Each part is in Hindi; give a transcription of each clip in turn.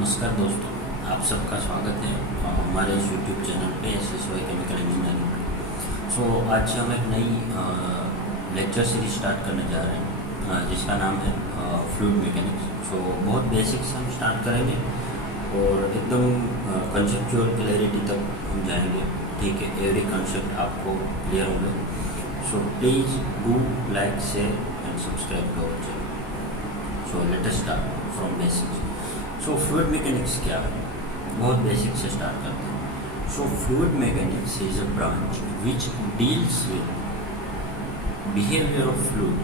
नमस्कार दोस्तों, आप सबका स्वागत है हमारे इस यूट्यूब चैनल पे SSY केमिकल इंजीनियरिंग। आज हम एक नई लेक्चर सीरीज स्टार्ट करने जा रहे हैं जिसका नाम है फ्लूइड मैकेनिक्स। बहुत बेसिक से हम स्टार्ट करेंगे और एकदम कंसेप्चुअल क्लैरिटी तक हम जाएंगे। ठीक है, एवरी कंसेप्ट आपको क्लियर होगा। Please do like, share and subscribe to our channel. Let us start from basics. Fluid mechanics क्या है, बहुत बेसिक से स्टार्ट करते हैं। Fluid mechanics is a branch which deals with behaviour of fluid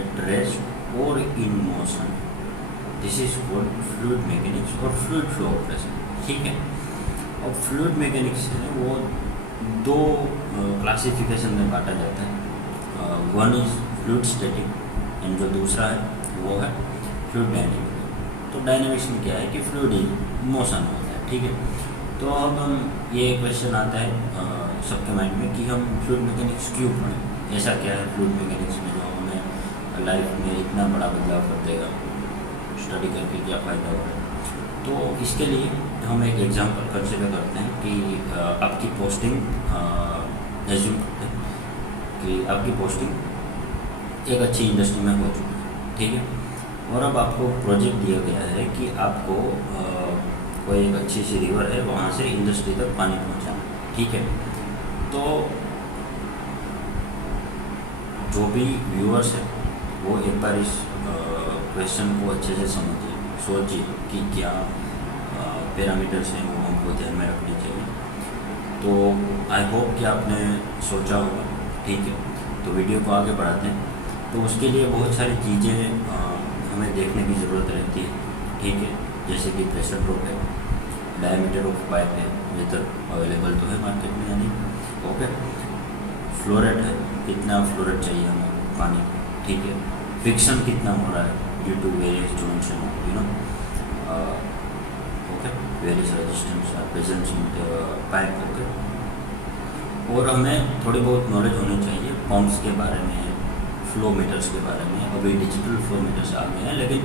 at rest और in motion. This is called fluid mechanics और फ्लूइड फ्लो ऑपरेशन। ठीक है, अब फ्लूइड मैकेनिक्स है वो दो क्लासिफिकेशन में बांटा जाता है। One is fluid static and जो दूसरा है वो है फ्लूइड डायनेमिक। तो डायनेमिक्स में क्या है कि फ्लूइड मोशन होता है। ठीक है, तो अब हम ये क्वेश्चन आता है सबके माइंड में कि हम फ्लूइड मैकेनिक्स क्यों पढ़ें, ऐसा क्या है फ्लूइड मैकेनिक्स में जो हमें लाइफ में इतना बड़ा बदलाव कर देगा, स्टडी करके क्या फ़ायदा होगा। तो इसके लिए हम एक एग्जांपल कंसिडर करते हैं कि आपकी पोस्टिंग एज्यूम करते हैं कि आपकी पोस्टिंग एक अच्छी इंडस्ट्री में हो चुकी है। ठीक है, और अब आपको प्रोजेक्ट दिया गया है कि आपको कोई एक अच्छी सी रिवर है वहाँ से इंडस्ट्री तक पानी पहुँचाना। ठीक है, तो जो भी व्यूअर्स है वो एक बार इस क्वेश्चन को अच्छे से समझिए, सोचिए कि क्या पैरामीटर्स हैं वो हमको ध्यान में रखने चाहिए। तो आई होप कि आपने सोचा होगा। ठीक है, तो वीडियो को आगे बढ़ाते हैं। तो उसके लिए बहुत सारी चीज़ें हमें देखने की ज़रूरत रहती है। ठीक है, जैसे कि प्रेशर ड्रॉप है, डायमीटर ऑफ पाइप है, वेदर अवेलेबल तो है मार्केट में यानी। ओके, फ्लो रेट है, कितना फ्लो रेट चाहिए हमें पानी। ठीक है, फ्रिक्शन कितना हो रहा है due to various joints okay, various resistance are present in the pipe. Okay, और हमें थोड़ी बहुत नॉलेज होनी चाहिए पंप्स के बारे में, फ्लो मीटर्स के बारे में। अभी डिजिटल फ्लो मीटर्स आ गए हैं लेकिन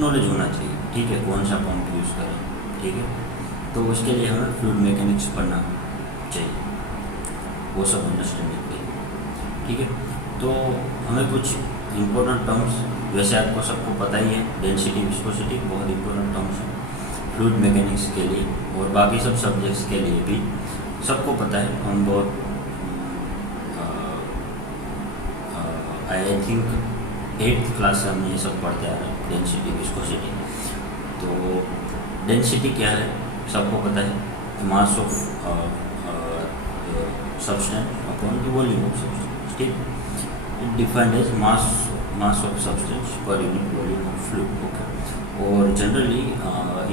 नॉलेज होना चाहिए। ठीक है, कौन सा पंप यूज़ करें। ठीक है, तो उसके लिए हमें फ्लूइड मैकेनिक्स पढ़ना चाहिए, वो सब अंडरस्टैंडिंग के लिए। ठीक है, तो हमें कुछ इम्पोर्टेंट टर्म्स, वैसे आपको सबको पता ही है, डेंसिटी, विस्कोसिटी बहुत इम्पोर्टेंट टर्म्स हैं फ्लूइड मैकेनिक्स के लिए, और बाकी सब सब्जेक्ट्स के लिए भी सबको पता है। हम बहुत आई थिंक 8th क्लास से हम ये सब पढ़ते आ रहे हैं, डेंसिटी, विस्कोसिटी। तो डेंसिटी क्या है सबको पता है, mass of substance upon the volume of substance. ठीक, it defined as mass of substance per unit volume of fluid. Okay, और generally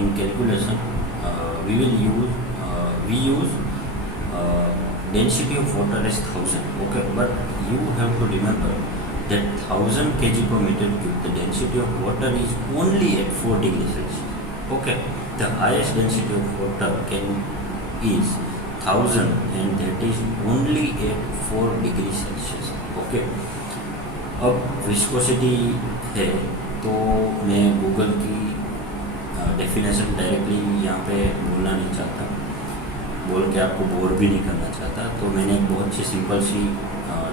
in calculation we use density of water is 1000. Okay, but you have to remember that 1000 kg per meter cube, the density of water is only at 4 degrees Celsius. Okay, the highest density of water is 1000 and that is only at 4 degrees Celsius. Okay, अब विस्कोसिटी है तो मैं गूगल की डेफिनेशन डायरेक्टली यहाँ पे बोलना नहीं चाहता, बोल के आपको बोर भी नहीं करना चाहता। तो मैंने एक बहुत सी सिंपल सी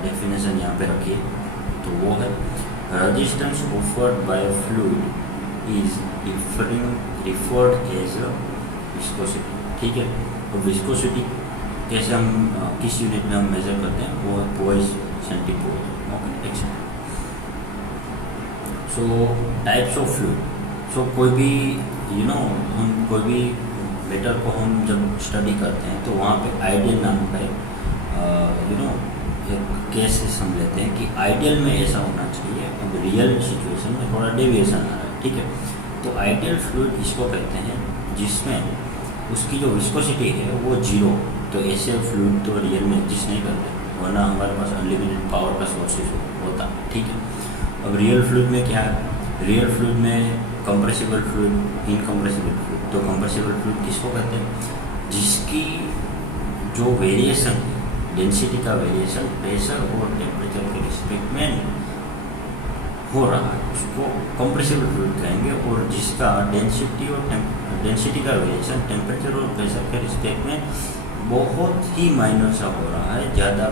डेफिनेशन यहाँ पे रखी है, तो वो है resistance offered by fluid is referred as viscosity. ठीक है, तो विस्कोसिटी कैसे हम किस यूनिट में हम मेजर करते हैं, वो है poise centipoise. Okay, etcetera. Types of fluid. कोई भी हम कोई भी मेटर को हम जब स्टडी करते हैं तो वहाँ पे आइडियल नाम का एक केसेस हम लेते हैं कि आइडियल में ऐसा होना चाहिए। अब रियल सिचुएशन में थोड़ा डेविएशन आ रहा है। ठीक है, तो आइडियल फ्लूइड इसको कहते हैं जिसमें उसकी जो विस्कोसिटी है वो 0। तो ऐसे फ्लूइड तो रियल में एग्जिस्ट नहीं करते, वरना हमारे पास अनलिमिटेड पावर का सोर्सेज होता। ठीक है, अब रियल फ्लूइड में क्या है, रियल फ्लूइड में कंप्रेसिबल फ्लूइड, इनकम्प्रेसिबल फ्लूइड। तो कंप्रेसिबल फ्लूइड किसको कहते हैं, जिसकी जो वेरिएशन है, डेंसिटी का वेरिएशन प्रेशर और टेम्परेचर के रिस्पेक्ट में हो रहा है उसको कंप्रेसिबल फ्लूइड कहेंगे, और जिसका डेंसिटी का वेरिएशन टेम्परेचर और प्रेशर के रिस्पेक्ट में बहुत ही माइनर सा हो रहा है, ज़्यादा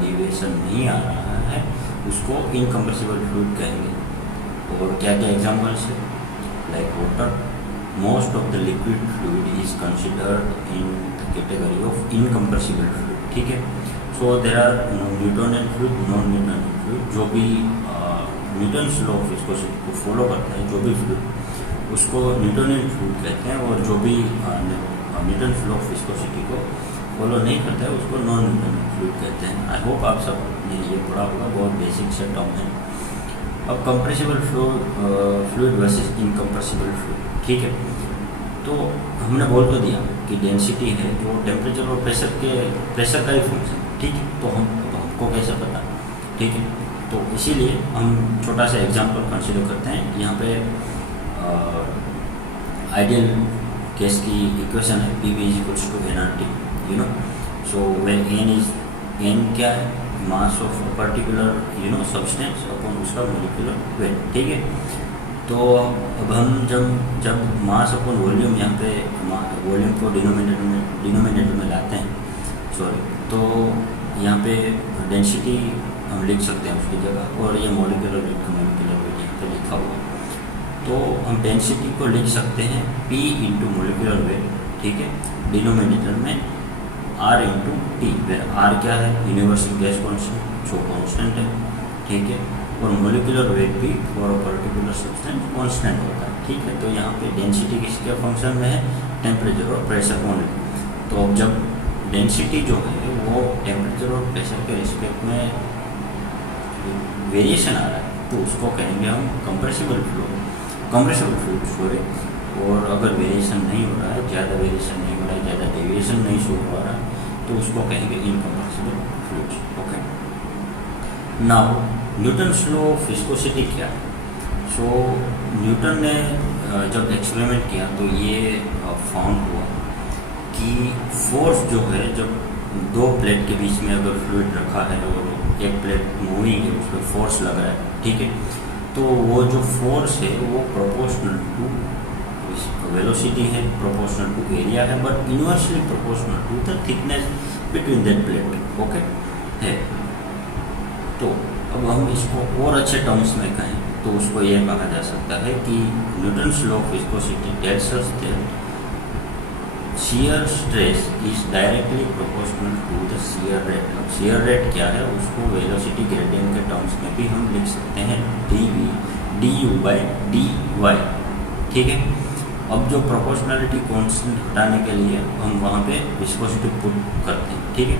डिविएशन नहीं आ रहा है, उसको इनकम्प्रेसिबल फ्लूइड कहेंगे। और क्या क्या एग्जाम्पल्स है, like water, most of the liquid fluid is considered in the category of incompressible fluid, ठीक है। So there are Newtonian fluid, non Newtonian fluid. जो भी न्यूटन्स लॉ ऑफ विस्कोसिटी को फॉलो करता है, जो भी फ्लूइड, उसको न्यूटोनियन फ्लूइड कहते हैं, और जो भी न्यूटन्स लॉ ऑफ विस्कोसिटी को फॉलो नहीं करता है उसको नॉन न्यूटोनियन फ्लूइड कहते हैं। आई होप आप सब ने ये पढ़ा होगा, बहुत बेसिक से टर्म है। अब compressible fluid versus incompressible fluid, ठीक है। तो हमने बोल तो दिया कि डेंसिटी है जो टेम्परेचर और प्रेशर का ही फंक्शन, ठीक है। तो हमको कैसे पता, ठीक है। तो इसीलिए हम छोटा सा एग्जांपल कंसीडर करते हैं। यहाँ पे आइडियल केस की इक्वेशन है PV = nRT, you know. So when n क्या है, mass of a particular substance upon उसका मोलिकुलर वेट, ठीक है। तो अब हम जब मास अपन वॉल्यूम, यहाँ पे वॉल्यूम को डिनोमिनेटर में लाते हैं, सॉरी, तो यहाँ पे डेंसिटी हम लिख सकते हैं उसकी जगह, और ये मोलिकुलर वेट का मोलिकुलर वेट यहाँ पे लिखा हुआ है। तो हम डेंसिटी को लिख सकते हैं P × मोलिकुलर वेट, ठीक है, डिनोमिनेटर में R × T, वेर R क्या है, यूनिवर्सल गैस कॉन्स्टेंट, जो कॉन्स्टेंट है, ठीक है, और मोलिकुलर वेट भी for a particular substance constant होता है, ठीक है। तो यहाँ पे डेंसिटी किसके फंक्शन में है, टेम्परेचर और प्रेशर ओनली। तो अब जब डेंसिटी जो है वो टेम्परेचर और प्रेशर के रिस्पेक्ट में वेरिएशन आ रहा है, तो उसको कहेंगे हम कंप्रेसिबल फ्लूइड, सॉरी। और अगर वेरिएशन नहीं हो रहा है, ज़्यादा वेरिएशन नहीं हो रहा है, ज़्यादा डेविएशन नहीं शो हो रहा है, तो उसको कहेंगे incompressible fluids, okay. Now Newton's law of viscosity क्या है। सो न्यूटन ने जब एक्सपेरिमेंट किया तो ये फाउंड हुआ कि फोर्स जो है, जब दो प्लेट के बीच में अगर फ्लूइड रखा है और एक प्लेट मूविंग है, उस पर फोर्स लग रहा है, ठीक है, तो वो जो फोर्स है वो प्रोपोर्शनल टू वेलोसिटी है, प्रोपोर्शनल टू एरिया है, but inversely proportional to the thickness between that plate, okay है। तो अब हम इसको और अच्छे टर्म्स में कहें तो उसको ये कहा जा सकता है कि Newton's law of viscosity tells us that shear stress is directly proportional to the shear rate। अब shear rate क्या है, उसको वेलोसिटी ग्रेडियंट के टर्म्स में भी हम लिख सकते हैं dV/dy, ठीक है। अब जो प्रोपोर्शनलिटी कांस्टेंट हटाने के लिए हम वहाँ पे विस्कोसिटी पुट करते हैं, ठीक है।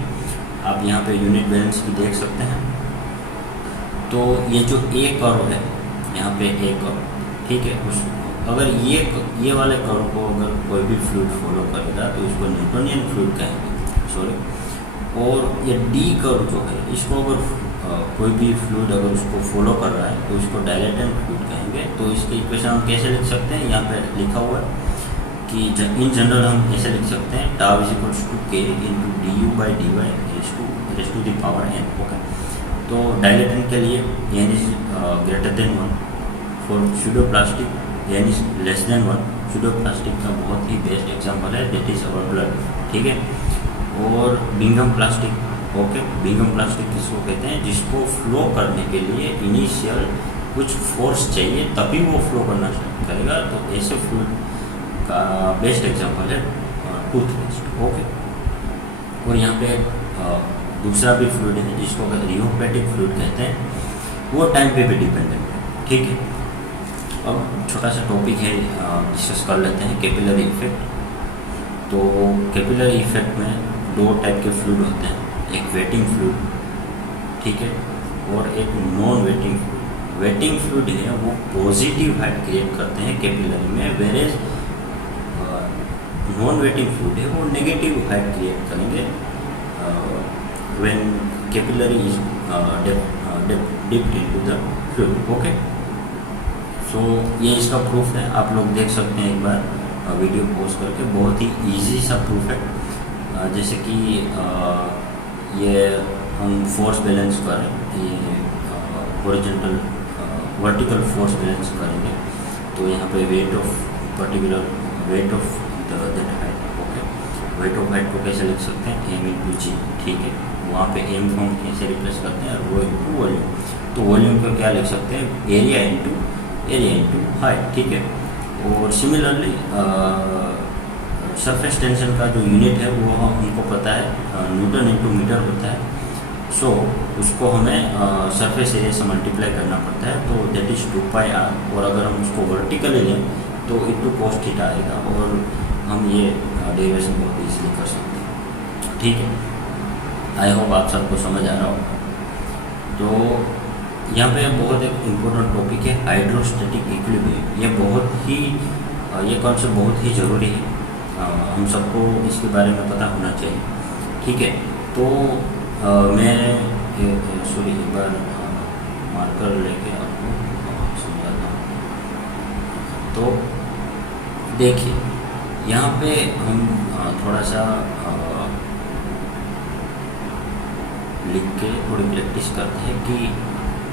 आप यहाँ पे यूनिट बैलेंस भी देख सकते हैं। तो ये जो A कर्व है, यहाँ पे A कर्व, ठीक है, उस अगर ये वाले कर्व को अगर कोई भी फ्लूइड फॉलो करेगा तो इसको न्यूटोनियन फ्लूइड कहेंगे, सॉरी। और ये D कर्व जो है, इसको अगर कोई भी फ्लूइड अगर उसको फॉलो कर रहा है तो इसको डायलेटेंट फ्लूइड कहेंगे। तो इसकी इक्वेशन हम कैसे लिख सकते हैं, यहाँ पे लिखा हुआ है कि इन जनरल हम ऐसे लिख सकते हैं τ = K × du/dy raised to the power n, okay. तो डायलेटेंट के लिए n > 1, for pseudoplastic n <1। Pseudoplastic का बहुत ही बेस्ट एग्जांपल है, दैट इज अवर ब्लड, ठीक है। और Bingham plastic, okay, Bingham plastic किसको कहते हैं, जिसको फ्लो करने के लिए इनिशियल कुछ फोर्स चाहिए तभी वो फ्लो करना स्टार्ट करेगा। तो ऐसे फ्लूइड का बेस्ट एग्जांपल है टूथपेस्ट, ओके। और यहाँ पे दूसरा भी फ्लूइड है जिसको रियोपैटिक फ्लूइड कहते हैं, वो टाइम पे भी डिपेंडेंट है, ठीक है। अब छोटा सा टॉपिक है, डिस्कस कर लेते हैं, कैपिलरी इफेक्ट। तो कैपिलरी इफेक्ट में दो टाइप के फ्लूइड होते हैं, एक वेटिंग फ्लूइड, ठीक है, और एक non waiting fluid. Waiting fluid है वो पॉजिटिव हाइट क्रिएट करते हैं कैपिलरी में, वेरेज नॉन वेटिंग फ्लूइड है वो नेगेटिव हाइट क्रिएट करेंगे when capillary is dipped into the fluid, okay. So ये इसका प्रूफ है, आप लोग देख सकते हैं एक बार वीडियो पॉज करके, बहुत ही इजी सा प्रूफ है। जैसे कि ये हम फोर्स बैलेंस करें, ये हॉरिजॉन्टल वर्टिकल फोर्स बैलेंस करेंगे। तो यहाँ पे weight of particular weight of that height, okay. Weight of height को कैसे लिख सकते हैं, एम इंटू जी, ठीक है। वहाँ पे एम को हम कैसे रिप्लेस करते हैं, रो इंटू वॉल्यूम। तो वॉल्यूम को क्या लिख सकते हैं, एरिया इंटू हाइट, ठीक है। और सिमिलरली सरफेस टेंशन का जो यूनिट है वो हमको पता है, न्यूटन इंटू मीटर होता है। सो उसको हमें सरफेस एरिया से मल्टीप्लाई करना पड़ता है, तो दैट इज़ 2πr। और अगर हम उसको वर्टिकली लें तो इंटू cos थीटा आएगा, और हम ये डेरिवेशन बहुत ईजिली कर सकते हैं, ठीक है। आई होप आप सबको समझ आ रहा होगा। तो यहाँ पे बहुत एक इम्पोर्टेंट टॉपिक है हाइड्रोस्टैटिक इक्विलिब्रियम। ये बहुत ही ये कॉन्सेप्ट बहुत ही ज़रूरी है, हम सबको इसके बारे में पता होना चाहिए, ठीक है। तो मैं सॉरी एक बार मार्कर लेके आपको समझाता हूँ। तो देखिए यहाँ पे हम थोड़ा सा लिख के थोड़ी प्रैक्टिस करते हैं कि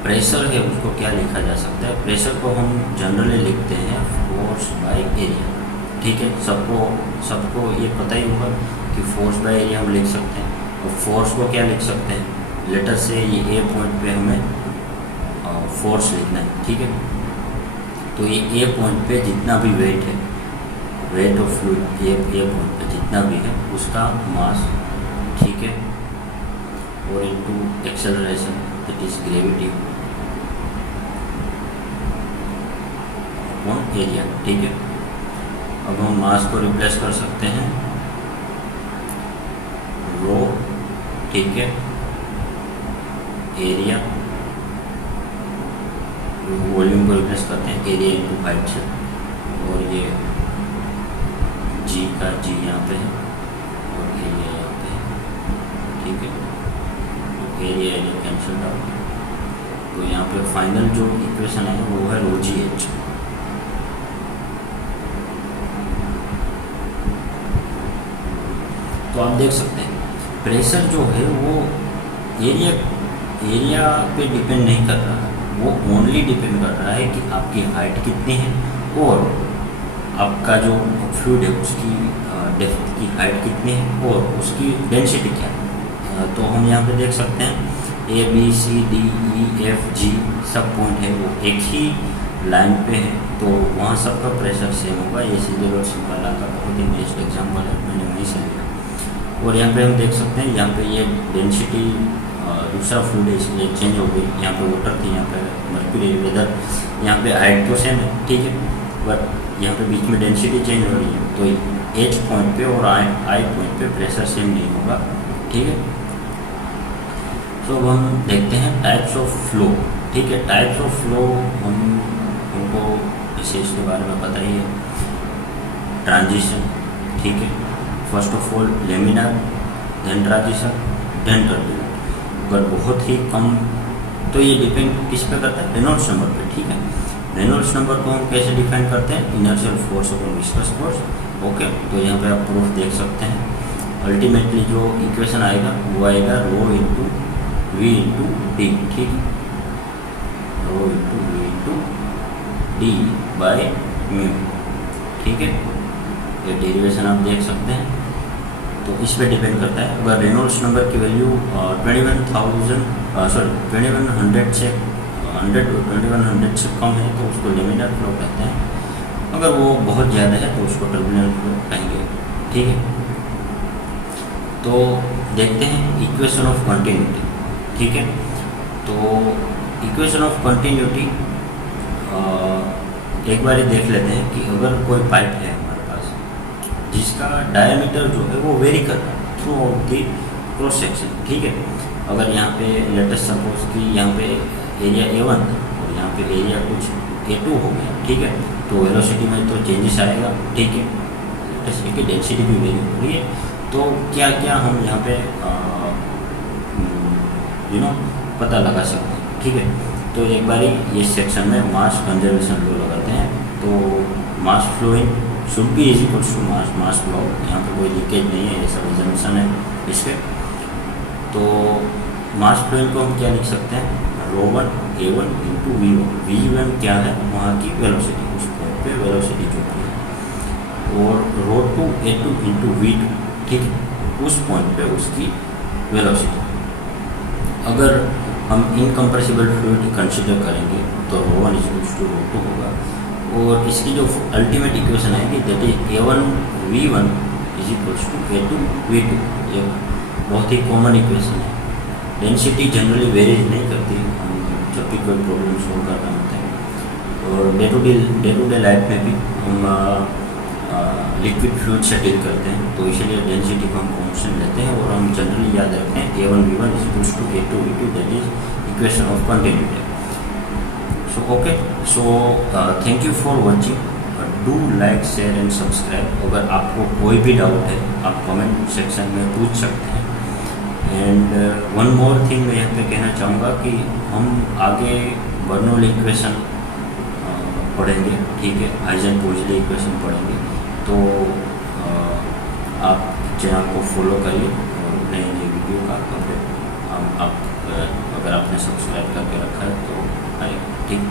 प्रेशर है उसको क्या लिखा जा सकता है। प्रेशर को हम जनरली लिखते हैं फोर्स बाय एरिया, ठीक है। सबको ये पता ही होगा कि फोर्स बाय एरिया हम लिख सकते हैं। और फोर्स को क्या लिख सकते हैं, लेटर से ये ए पॉइंट पे हमें फोर्स लिखना है, ठीक है। तो ये ए पॉइंट पे जितना भी वेट है, weight of fluid A point पे जितना भी है उसका मास, ठीक है। और into acceleration that is gravity upon area, ठीक है। अब हम मास को रिप्लेस कर सकते हैं रो, ठीक है, एरिया, वॉल्यूम को रिप्लेस करते हैं एरिया इंटू हाइट से, और ये जी का जी यहाँ पे है और एरिया यहाँ पे है, ठीक है। तो एरिया कैंसिल आउट, तो यहाँ पे फाइनल जो इक्वेशन है वो है रो जी एच। तो आप देख सकते हैं प्रेशर जो है वो एरिया पे डिपेंड नहीं कर रहा है, वो ओनली डिपेंड कर रहा है कि आपकी हाइट कितनी है और आपका जो फ्लूइड है उसकी डेप्थ की हाइट कितनी है और उसकी डेंसिटी क्या है। तो हम यहाँ पे देख सकते हैं A B C D E F G सब पॉइंट है वो एक ही लाइन पे है, तो वहाँ सबका प्रेशर सेम होगा। ये सीधे रोड सिंपल का बहुत ही बेस्ट एग्जाम्पल है, मैंने वहीं से लिया। और यहाँ पे हम देख सकते हैं यहाँ पे ये डेंसिटी दूसरा फ्लूइड है इसलिए चेंज हो गई। यहाँ पे वाटर थी, यहाँ पे मर्क्यूरी, वेदर, यहाँ पे हाइट तो सेम है, ठीक है, बट यहाँ पे बीच में डेंसिटी चेंज हो रही है। तो एच पॉइंट पे और आई पॉइंट पे प्रेशर सेम नहीं होगा, ठीक है। तो अब हम देखते हैं टाइप्स ऑफ फ्लो, ठीक है। टाइप्स ऑफ फ्लो हमको इसे इसके बारे में पता ही है। ट्रांजिशन, ठीक है, first of all laminar, then transition, then turbulent. अगर बहुत ही कम तो ये डिपेंड किस पे करता है, रेनॉल्ड्स नंबर पे, ठीक है। रेनॉल्ड्स नंबर को हम कैसे डिफाइन करते हैं, inertial force upon viscous force, okay. तो यहाँ पे आप प्रूफ देख सकते हैं। अल्टीमेटली जो इक्वेशन आएगा वो आएगा rho into V into D, ठीक है, rho into V into D by mu, ठीक है। ये डेरिवेशन आप देख सकते हैं। तो इस पे डिपेंड करता है। अगर रेनॉल्ड्स नंबर की वैल्यू 2100 से 2100 से कम है तो उसको लेमिनार फ्लो कहते हैं। अगर वो बहुत ज़्यादा है तो उसको टर्बुलेंट फ्लो कहेंगे, ठीक है। तो देखते हैं इक्वेशन ऑफ कंटिन्यूटी, ठीक है। तो इक्वेशन ऑफ कंटिन्यूटी एक बार देख लेते हैं कि अगर कोई पाइप है जिसका डायमीटर जो है वो वेरी कर रहा है through out the cross section, ठीक है। अगर यहाँ पे लेटेस्ट सपोज कि यहाँ पे एरिया A1 और यहाँ पे एरिया कुछ A2 हो गया, ठीक है। तो वेलोसिटी में तो चेंजेस आएगा, ठीक है। जैसे कि डेंसिटी भी वेरी हो रही है, तो क्या क्या हम यहाँ पे पता लगा सकते हैं, ठीक है। तो एक बारी ये सेक्शन में मास कंजर्वेशन लॉ लगाते हैं। तो mass flowing should be is equals to mass flow. यहाँ पे कोई लीकेज नहीं है, ऐसा रिजम्पशन है इसके। तो मास फ्लोइंग को हम क्या लिख सकते हैं, rho one A one into V one. V one क्या है, वहाँ की वेलोसिटी, उस पॉइंट पे वेलोसिटी जो है, और rho two A two into V two, ठीक है, उस पॉइंट पे उसकी वेलोसिटी। अगर हम इनकम्प्रेसिबल फ्लूइड कंसिडर करेंगे तो rho one is to rho two होगा, और इसकी जो अल्टीमेट इक्वेशन आएगी that is A one V one is equals to A two V two. ये बहुत ही कॉमन इक्वेशन है। डेंसिटी जनरली वेरीज नहीं करती, हम जब भी कोई प्रॉब्लम सॉल्व करना होता है, और डे टू डे लाइफ में भी हम लिक्विड फ्लूइड से डील करते हैं, तो इसलिए डेंसिटी को हम कॉन्स्टेंट लेते हैं, और हम जनरली याद रखते हैं A one V one is equals to A two V two, that is equation of continuity. So okay, so thank you for watching. Do like share and subscribe. अगर आपको कोई भी डाउट है आप कमेंट सेक्शन में पूछ सकते हैं। एंड वन मोर थिंग मैं यहाँ पे कहना चाहूँगा कि हम आगे बर्नौली इक्वेशन पढ़ेंगे, ठीक है, हाइजेनबर्ग इक्वेशन पढ़ेंगे, तो आप चैनल को फॉलो करिए और नए नए वीडियो का अपडेट आप अगर आपने सब्सक्राइब करके रखा है तो आए, ठीक।